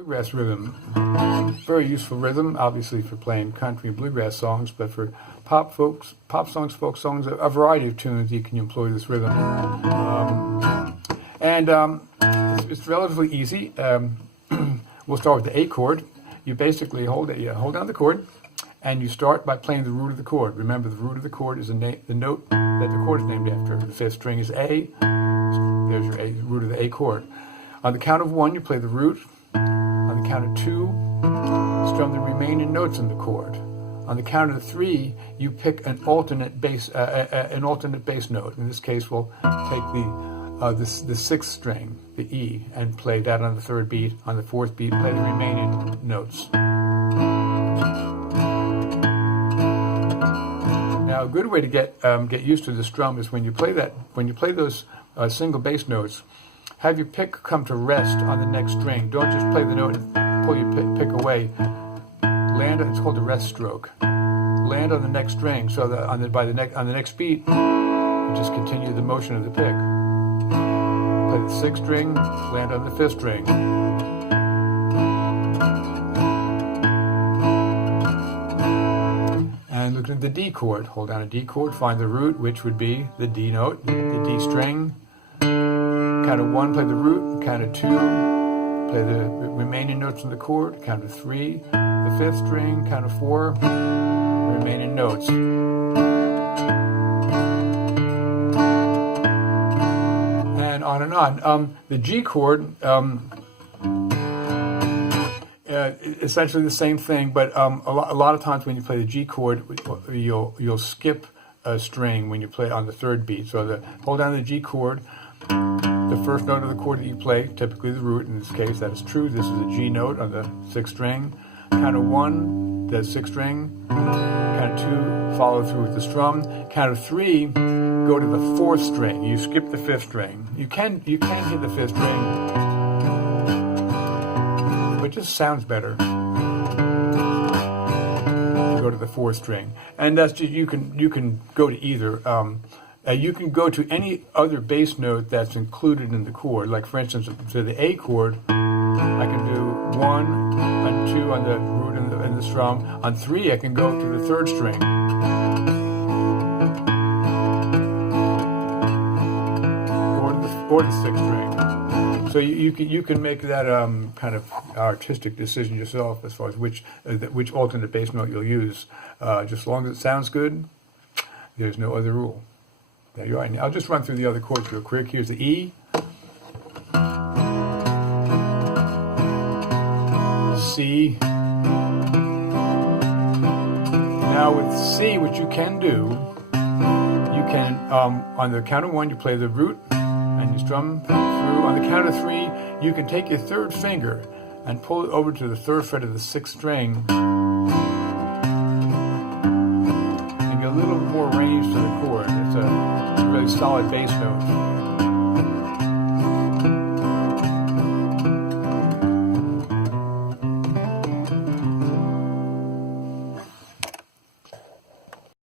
Bluegrass rhythm, very useful rhythm, obviously for playing country and bluegrass songs, but for pop songs, folk songs, a variety of tunes you can employ this rhythm. It's relatively easy. We'll start with the A chord. You basically hold down the chord, and you start by playing the root of the chord. Remember, the root of the chord is the note that the chord is named after. The fifth string is A. There's your A, root of the A chord. On the count of 1, you play the root. On the count of 2, strum the remaining notes in the chord. On the count of 3, you pick an alternate bass note. In this case, we'll take the sixth string, the E, and play that on the third beat. On the fourth beat, play the remaining notes. Now, a good way to get used to the strum is when you play those single bass notes, have your pick come to rest on the next string. Don't just play the note and pull your pick away. It's called a rest stroke. Land on the next string, so that on the next beat, you just continue the motion of the pick. Play the sixth string, land on the fifth string. And look at the D chord. Hold down a D chord, find the root, which would be the D note, the D string. Count of 1, play the root. Count of 2, play the remaining notes in the chord. Count of 3, the fifth string. Count of 4, remaining notes. And on and on. The G chord, essentially the same thing, but a lot of times when you play the G chord, you'll skip a string when you play on the third beat. So hold down the G chord. The first note of the chord that you play, typically the root, in this case, that is true. This is a G note on the sixth string. Count of 1, the sixth string. Count of 2, follow through with the strum. Count of 3, go to the fourth string. You skip the fifth string. You can hit the fifth string, but it just sounds better. Go to the fourth string, and that's just, you can go to either. You can go to any other bass note that's included in the chord. Like, for instance, to the A chord, I can do 1 and 2 on the root and the strum. On 3, I can go to the third string. Or the sixth string. So you can make that kind of artistic decision yourself as far as which alternate bass note you'll use. Just as long as it sounds good, there's no other rule. There you are. And I'll just run through the other chords real quick. Here's the E, C. Now with C, what you can do, you can, on the count of 1, you play the root and you strum through. On the count of 3, you can take your third finger and pull it over to the third fret of the sixth string and get a little more range to the chord. It's a really solid bass note.